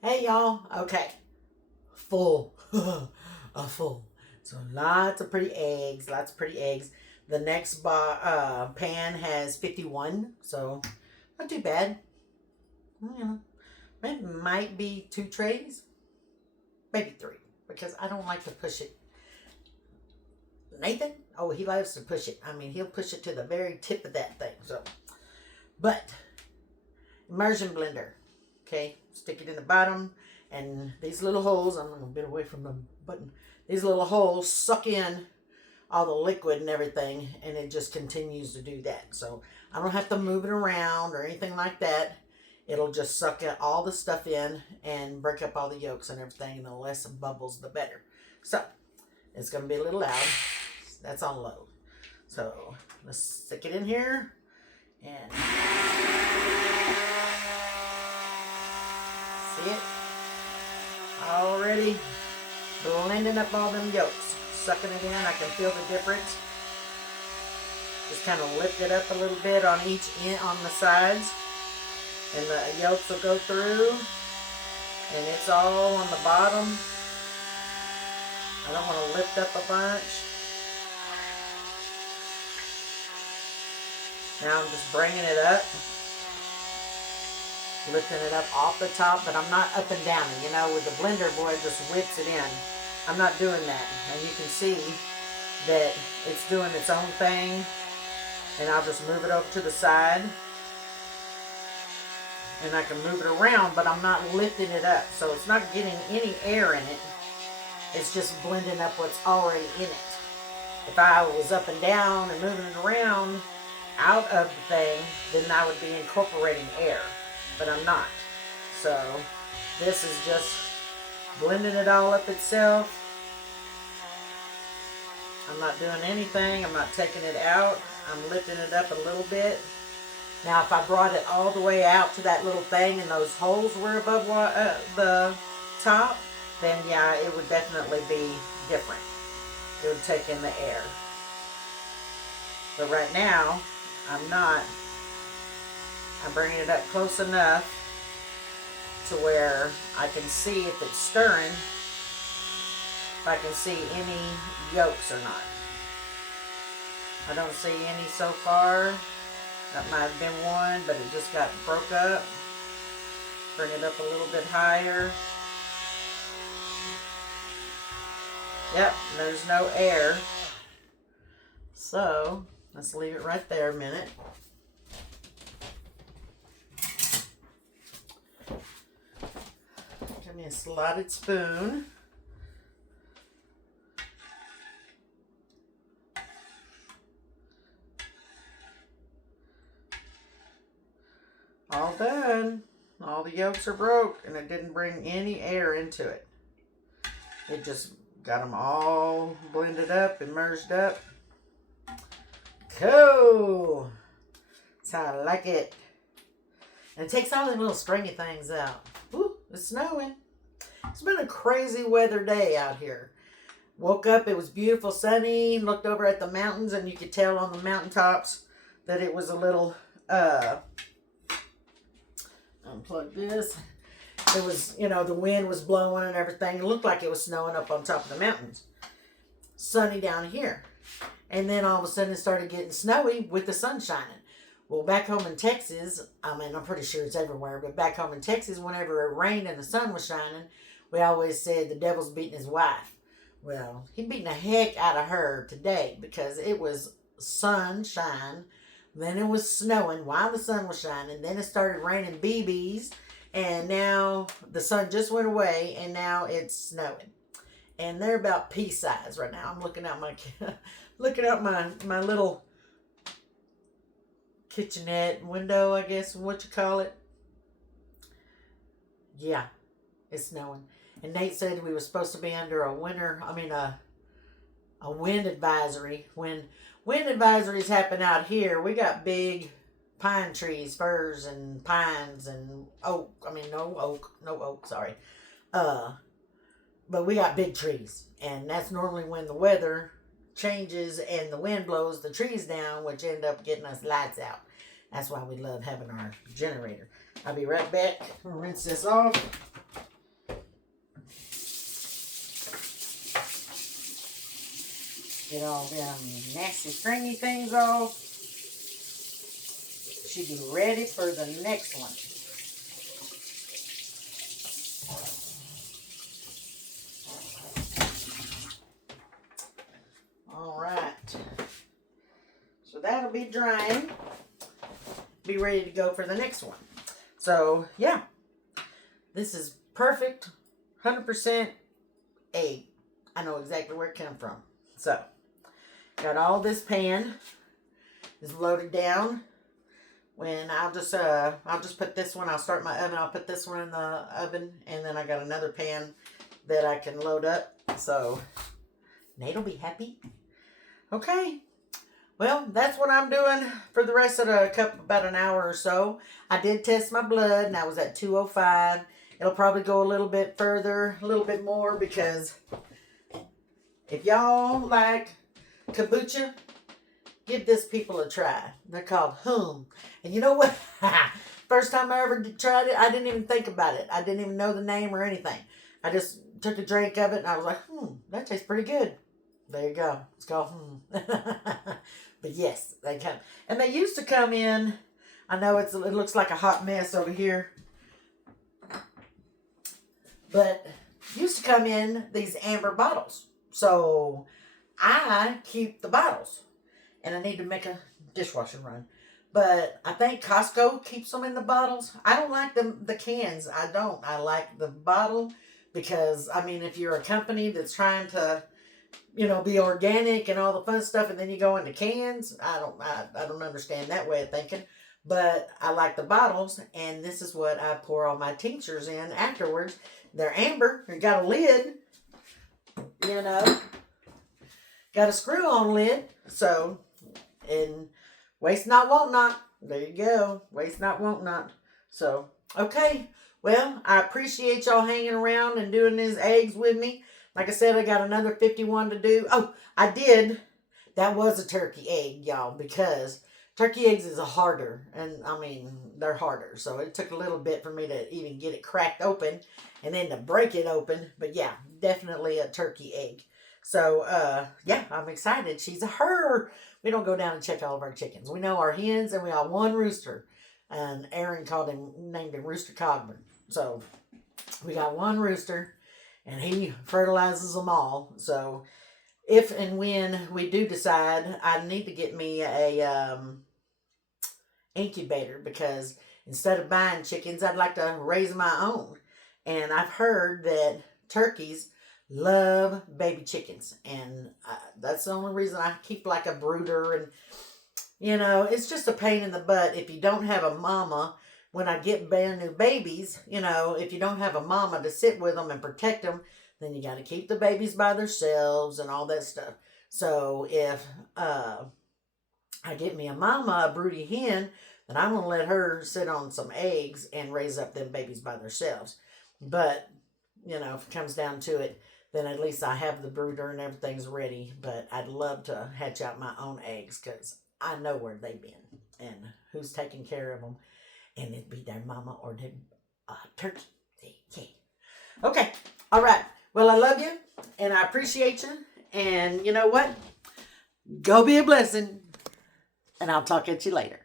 Hey y'all. Okay. Full. Full. So lots of pretty eggs. Lots of pretty eggs. The next pan has 51. So not too bad. You know, it might be 2 trays. Maybe 3. Because I don't like to push it. Nathan? Oh, he likes to push it. I mean, he'll push it to the very tip of that thing. So, but immersion blender. Okay, stick it in the bottom, and these little holes, I'm going to bit away from the button, these little holes suck in all the liquid and everything, and it just continues to do that. So I don't have to move it around or anything like that. It'll just suck all the stuff in and break up all the yolks and everything, and the less bubbles, the better. So it's going to be a little loud. That's on low. So let's stick it in here, and see it? Already blending up all them yolks. Sucking it in. I can feel the difference. Just kind of lift it up a little bit on each end, on the sides. And the yolks will go through. And it's all on the bottom. I don't want to lift up a bunch. Now I'm just bringing it up. Lifting it up off the top, but I'm not up and down. You know, with the blender, boy, it just whips it in. I'm not doing that. And you can see that it's doing its own thing. And I'll just move it over to the side. And I can move it around, but I'm not lifting it up. So it's not getting any air in it. It's just blending up what's already in it. If I was up and down and moving it around out of the thing, then I would be incorporating air. But I'm not. So this is just blending it all up itself. I'm not doing anything. I'm not taking it out. I'm lifting it up a little bit. Now if I brought it all the way out to that little thing and those holes were above the top, then yeah, it would definitely be different. It would take in the air. But right now, I'm not. I'm bringing it up close enough to where I can see if it's stirring, if I can see any yolks or not. I don't see any so far. That might have been one, but it just got broke up. Bring it up a little bit higher. Yep, there's no air. So, let's leave it right there a minute. Give me a slotted spoon. All done. All the yolks are broke, and it didn't bring any air into it. It just got them all blended up and merged up. Cool. That's how I like it. And it takes all the little stringy things out. Woo, it's snowing. It's been a crazy weather day out here. Woke up, it was beautiful, sunny. Looked over at the mountains, and you could tell on the mountaintops that it was a little, unplug this. It was, you know, the wind was blowing and everything. It looked like it was snowing up on top of the mountains. Sunny down here. And then all of a sudden it started getting snowy with the sun shining. Well, back home in Texas, I mean, I'm pretty sure it's everywhere, but back home in Texas, whenever it rained and the sun was shining, we always said the devil's beating his wife. Well, he beating the heck out of her today because it was sunshine. Then it was snowing while the sun was shining. Then it started raining BBs. And now the sun just went away, and now it's snowing. And they're about pea size right now. I'm looking out my little kitchenette window, I guess, what you call it. Yeah, it's snowing. And Nate said we were supposed to be under a wind advisory. When wind advisories happen out here, we got big pine trees, firs and pines and oak. No oak, sorry. But we got big trees. And that's normally when the weather changes and the wind blows the trees down, which end up getting us lights out. That's why we love having our generator. I'll be right back. Rinse this off. Get all them nasty stringy things off. She'll be ready for the next one. All right. So that'll be drying. Be ready to go for the next one. So, yeah. This is perfect. 100% egg. I know exactly where it came from. So, got all this pan is loaded down. When I'll just put this one, I'll start my oven, I'll put this one in the oven, and then I got another pan that I can load up. So, Nate'll be happy. Okay. Well, that's what I'm doing for the rest of about an hour or so. I did test my blood, and I was at 205. It'll probably go a little bit further, a little bit more, because if y'all like kombucha, give this people a try. They're called Hum. And you know what? First time I ever tried it, I didn't even think about it. I didn't even know the name or anything. I just took a drink of it, and I was like, that tastes pretty good. There you go. It's called But yes, they come. And they used to come in, I know it looks like a hot mess over here, but used to come in these amber bottles. So I keep the bottles, and I need to make a dishwasher run. But I think Costco keeps them in the bottles. I don't like the cans. I don't. I like the bottle because, I mean, if you're a company that's trying to, be organic and all the fun stuff, and then you go into cans, I don't understand that way of thinking. But I like the bottles, and this is what I pour all my tinctures in afterwards. They're amber. They got a lid, got a screw-on lid. So, and waste not, want not. There you go. Waste not, want not. So, okay. Well, I appreciate y'all hanging around and doing these eggs with me. Like I said, I got another 51 to do. Oh, I did. That was a turkey egg, y'all, because turkey eggs is harder. And, I mean, they're harder. So it took a little bit for me to even get it cracked open and then to break it open. But, yeah, definitely a turkey egg. So, yeah, I'm excited. She's a her. We don't go down and check all of our chickens. We know our hens, and we got one rooster. And Aaron named him Rooster Cogburn. So, we got one rooster. And he fertilizes them all. So, if and when we do decide, I need to get me a incubator, because instead of buying chickens, I'd like to raise my own. And I've heard that turkeys love baby chickens. And that's the only reason I keep like a brooder. And, it's just a pain in the butt if you don't have a mama. When I get brand new babies, if you don't have a mama to sit with them and protect them, then you got to keep the babies by themselves and all that stuff. So if I get me a mama, a broody hen, then I'm going to let her sit on some eggs and raise up them babies by themselves. But, if it comes down to it, then at least I have the brooder and everything's ready. But I'd love to hatch out my own eggs, because I know where they've been and who's taking care of them. And it'd be their mama or their turkey. Yeah. Okay. All right. Well, I love you. And I appreciate you. And you know what? Go be a blessing. And I'll talk at you later.